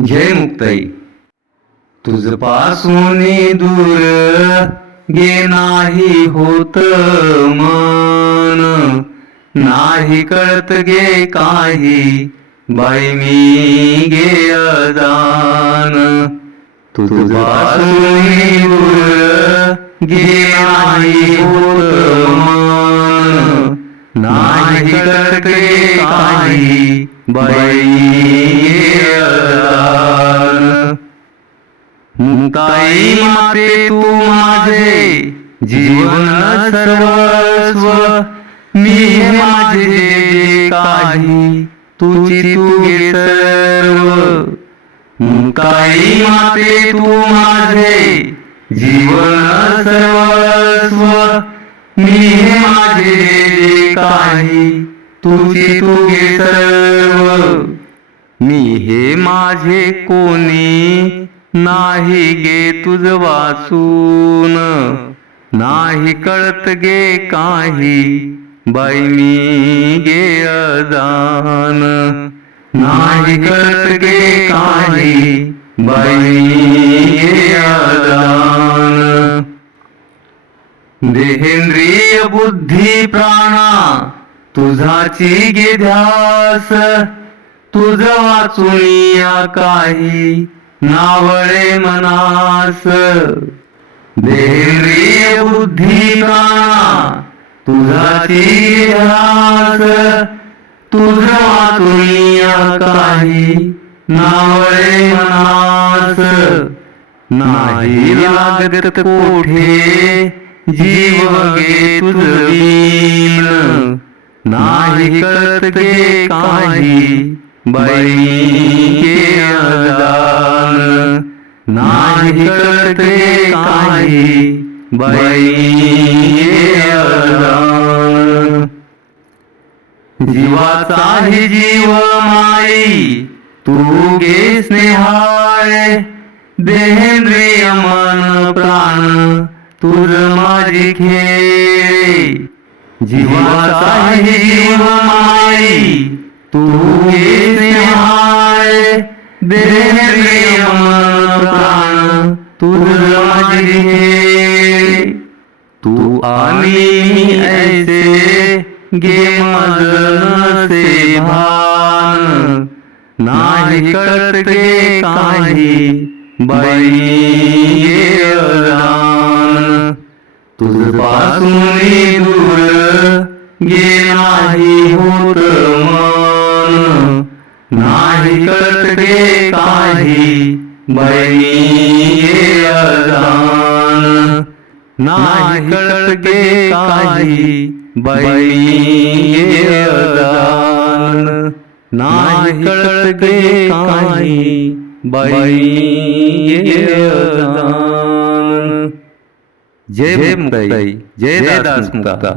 जय मुक्ताई. तुझ पासून दूर गे नाही होत मन, नाही कळत गे काही बाई मी गे अजान. तुझ पासून दूर गे नाही होत मन, नाही कळत गे काही बाई गे अजान. मुक्ताई माते तू माझे जीवन सर्वस्व, मी हे माझे जे काही तुझी तू घे सर्व. मुक्ताई माते तू माझे जीवन सर्वस्व, मी हे माझे जे काही तुझी तू घे सर्व. मी हे माझे कोणी नाही गे तुझ वाचून, नाही कळत गे काही बाई मी गे अजान. नाही कळत गे काही बाई मी गे अजान. देहेंद्रिय बुद्धी प्राणा तुझाची गे ध्यास, तुझ वाचूनिया काही नावळे मनास. देहेंद्रिय बुद्धी प्राणा तुझाची ध्यास, तुझ वाचूनिया काही नावळे मनास. नाही लागत कोठे जीव गे तुझ बीन, नाही कळत गे काही बाई गे अजान. नाही कळत गे काही बाई गे अजान. जीवाचाही जीव माई तू गे स्नेहाळे, देहेंद्रिय मन प्राण तुझ माझी खेळे. जीवाचाही जीव माई तू गे स्नेहाळे, देहेंद्रिय मन प्राण तुझ माझी खेळे. तू आणि मी ऐसे गे मज नसे भान, नाही कळत गे काही बाई गे अजान. तुझ पासून दूर गे नाही होत मन, नाही कळत गे काही बाई गे अजान. नाही कळत गे काही बाई गे अजान. नाही कळत गे काही बाई गे अजान. जय मुक्ताई, जय दास मुक्ता.